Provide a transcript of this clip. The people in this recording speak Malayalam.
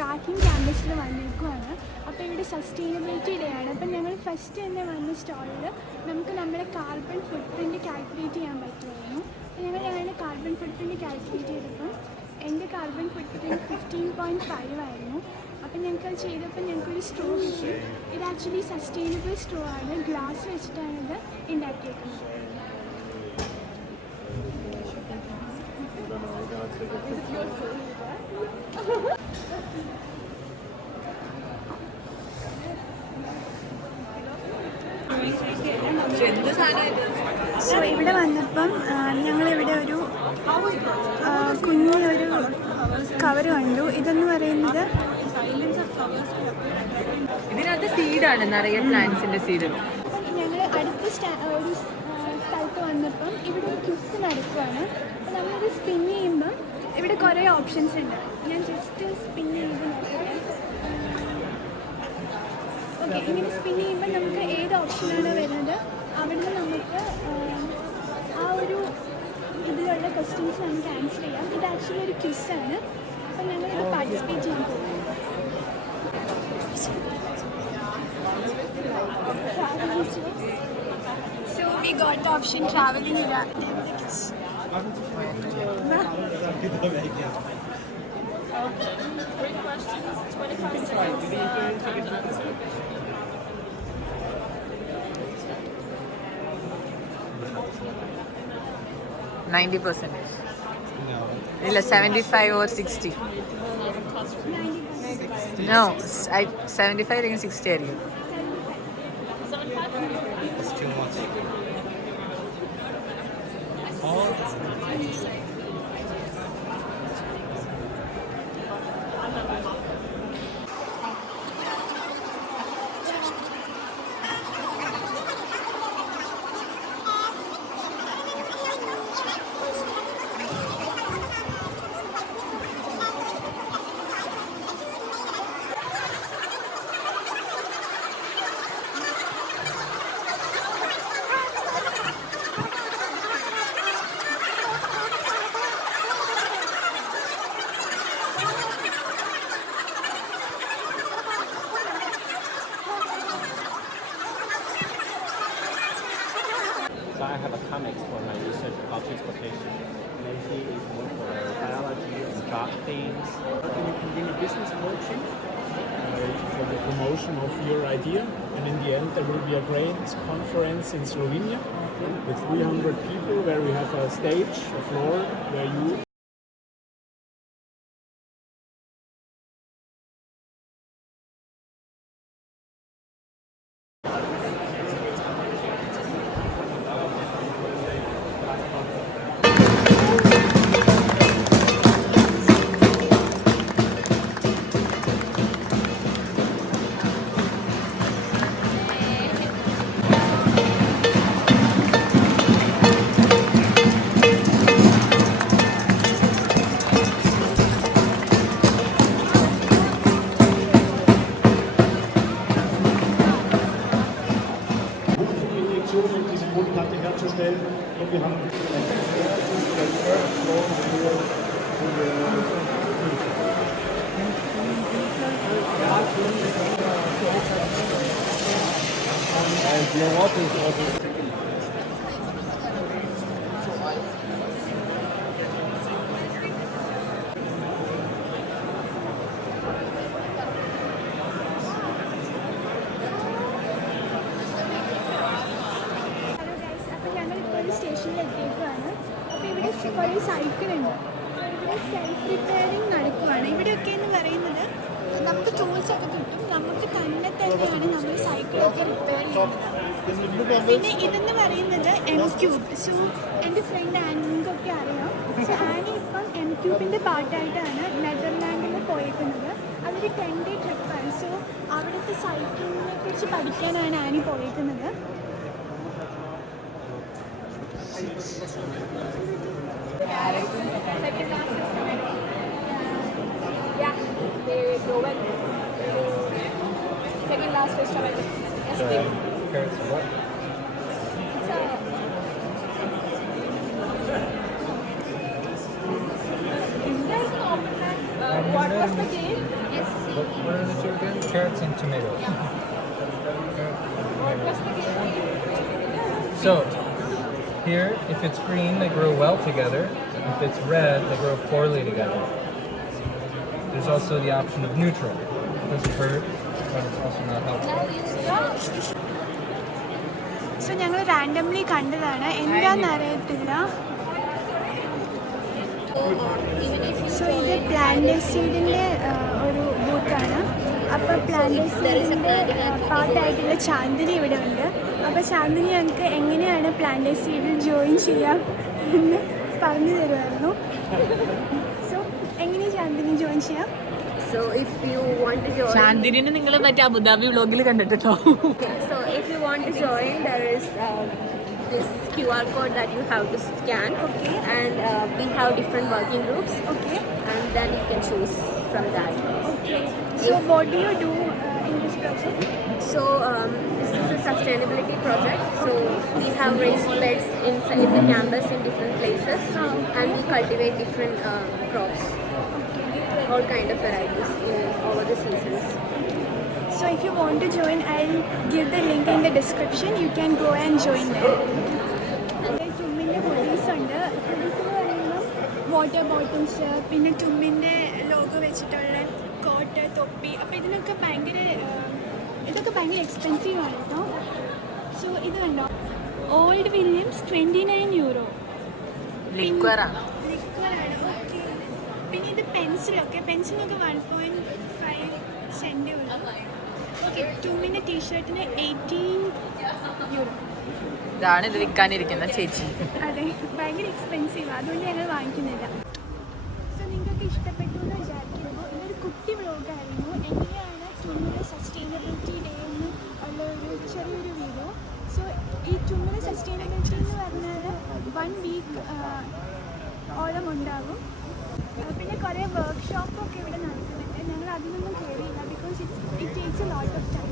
ട്രാക്കിംഗ് ക്യാമ്പസിൽ വന്നേക്കുവാണ്. അപ്പോൾ ഇവിടെ സസ്റ്റൈനബിലിറ്റി ഡേ ആണ്. അപ്പം ഞങ്ങൾ ഫസ്റ്റ് തന്നെ വന്ന സ്റ്റോളിൽ നമുക്ക് നമ്മുടെ കാർബൺ ഫുട് പ്രിൻറ്റ് കാൽക്കുലേറ്റ് ചെയ്യാൻ പറ്റുമായിരുന്നു. ഞങ്ങൾ കാർബൺ ഫുട് പ്രിൻറ്റ് കാൽക്കുലേറ്റ് ചെയ്തപ്പം എൻ്റെ കാർബൺ ഫുട് പ്രിൻറ്റ് 15.5 ആയിരുന്നു. അപ്പം ഞങ്ങൾക്കത് ചെയ്തപ്പോൾ ഞങ്ങൾക്കൊരു സ്ട്രോ കിട്ടി. ഇത് ആക്ച്വലി സസ്റ്റൈനബിൾ സ്ട്രോ ആണ്, ഗ്ലാസ് വെച്ചിട്ടാണ് ഇത് ഉണ്ടാക്കിയേക്കുന്നത്. സോ ഇവിടെ വന്നപ്പം ഞങ്ങളിവിടെ ഒരു കുഞ്ഞൊരു കവർ കണ്ടു. ഇതെന്ന് പറയുന്നത് ഇതിനകത്ത് സീഡാണ്, നിറയെ പ്ലാന്റ്സിന്റെ സീഡ്. ഞങ്ങൾ അടുത്ത ഒരു സ്ഥലത്ത് വന്നപ്പം ഇവിടെ ഒരു ക്വിസ് നടക്കുകയാണ്. അപ്പോൾ നമ്മളിത് സ്പിൻ ചെയ്യുമ്പം ഇവിടെ കുറേ ഓപ്ഷൻസ് ഉണ്ട്. ഞാൻ ജസ്റ്റ് സ്പിൻ ചെയ്ത് നോക്കട്ടെ. ഓക്കെ, ഇങ്ങനെ സ്പിൻ ചെയ്യുമ്പോൾ നമുക്ക് ഏത് ഓപ്ഷനാണ് വരുന്നത് അവിടുന്ന് നമുക്ക് ആ ഒരു ഇതിലുള്ള ക്വസ്റ്റ്യൻസ് നമുക്ക് ആൻസർ ചെയ്യാം. ഇത് ആക്ച്വലി ഒരു ക്വിസാണ്. അപ്പോൾ ഞങ്ങളിത് പാർട്ടിസിപ്പേറ്റ് ചെയ്യാൻ പോകും. So we got the option traveling Iraq. Great questions, 25 seconds. 90%. No. 75 or 60. No, 75 against 60 area. It's too much. So I have a comics for my research about transportation. Nancy is more for biology and drug things. You can win a business coaching for the promotion of your idea. And in the end, there will be a great conference in Slovenia with 300 people where we have a stage, a floor where you mit diesem Bodenplatte herzustellen. Und wir haben your water is also സ്റ്റേഷനിൽ എത്തിയേക്കുവാണ്. അപ്പോൾ ഇവിടെ കുറേ സൈക്കിളുണ്ട്. ഇവിടെ സെൽഫ് റിപ്പയറിങ് നടക്കുവാണ്. ഇവിടെയൊക്കെ എന്ന് പറയുന്നത് നമുക്ക് ടൂൾസൊക്കെ കിട്ടും. നമുക്ക് തന്നെയാണ് നമ്മൾ സൈക്കിളൊക്കെ റിപ്പയർ ചെയ്യുന്നത്. പിന്നെ ഇതെന്ന് പറയുന്നത് M-Cube. സോ എൻ്റെ ഫ്രണ്ട് ആനിക്കൊക്കെ അറിയാം. സോ ആനി ഇപ്പം M-Cubeൻ്റെ പാർട്ടായിട്ടാണ് നെതർലാൻഡിൽ പോയേക്കുന്നത്. അതൊരു 10-day ട്രിപ്പാണ്. സോ അവിടുത്തെ സൈക്ലിങ്ങിനെ കുറിച്ച് പഠിക്കാനാണ് Annie പോയേക്കുന്നത്. Yeah, they go well. Second last test of it. Yes, Parents what? it's a India is an open land. What was the game? Yes. What are the two again? Carrots and tomatoes. So, here, if it's green, they grow well together. If it's red, they grow poorly together. There's also the option of neutral. It doesn't hurt, but it's also not helpful. So ഞങ്ങൾ റാൻഡംലി കണ്ടതാണ്, എന്താണെന്ന് അറിയത്തില്ല. സോ ഇത് പ്ലാന്റ് സീഡിൻ്റെ ഒരു ബൂത്താണ്. അപ്പോൾ പ്ലാന്റ് സീഡിൻ്റെ പാർട്ടായിട്ടുള്ള ചാന്ദിനി ഇവിടെ ഉണ്ട്. അപ്പോൾ ചാന്ദിനി ഞങ്ങൾക്ക് എങ്ങനെയാണ് പ്ലാന്റ് സീഡിൽ ജോയിൻ ചെയ്യാം എന്ന് പറഞ്ഞു തരുമായിരുന്നു. സോ എങ്ങനെയാണ് ചാന്ദിനി ജോയിൻ ചെയ്യാം? So if you want to join, ചാന്ദിനെ നിങ്ങൾ മറ്റേ അബുദാബി വ്ളോഗിൽ കണ്ടിട്ടോ. so if you want to join, there is this QR code that you have to scan. Okay. And we have different working groups. Okay. And then you can choose from that. Okay. So what do you do in this project? So this is a sustainability project. So we have raised beds in the campus in different places, and we cultivate different crops, all kind of varieties over the seasons. So if you want to join, I'll give the link in the description. You can go and join there. ടുമ്മിൻ്റെ ഹുഡീസ് ഉണ്ട്. ഹുഡീസ് എന്ന് പറയുമ്പോൾ വാട്ടർ ബോട്ടിൽസ്, പിന്നെ ടുമ്മിൻ്റെ ലോഗോ വെച്ചിട്ടുള്ള കോട്ട്, തൊപ്പി. അപ്പോൾ ഇതൊക്കെ ഭയങ്കര എക്സ്പെൻസീവ് ആണ് കേട്ടോ. സോ ഇത് കണ്ടോ, ഓൾഡ് വില്യംസ് €29. ലിക്വറാണ്. ലിക്വറാണ്. ഓക്കെ. പിന്നെ ഇത് പെൻസിലൊക്കെ 1.5 സെൻറ്റേ ഉള്ളൂ. ഓക്കെ. ടുമ്മിൻ്റെ ടീഷർട്ടിന് €18. ഇതാണ് ഇത് വിൽക്കാനിരിക്കുന്ന ചേച്ചി. അതെ, ഭയങ്കര എക്സ്പെൻസീവ്, അതുകൊണ്ട് ഞങ്ങൾ വാങ്ങിക്കുന്നില്ല. സോ നിങ്ങൾക്ക് ഇഷ്ടപ്പെട്ടു എന്ന് വിചാരിക്കുന്നു. ഇതൊരു കുട്ടി വ്ളോഗായിരുന്നു. എങ്ങനെയാണ് ടുമ്മിലെ സസ്റ്റൈനബിലിറ്റി ഡേ എന്ന് ഉള്ള ഒരു ചെറിയൊരു വീഡിയോ. സോ ഈ ടുമ്മിലെ സസ്റ്റൈനബിലിറ്റി എന്ന് പറഞ്ഞാൽ 1 വീക്ക് ഓളം ഉണ്ടാകും. പിന്നെ കുറേ വർക്ക്ഷോപ്പൊക്കെ ഇവിടെ നടക്കുന്നുണ്ട്. ഞങ്ങൾ അതിനൊന്നും കയറിയില്ല, because it takes a lot of time.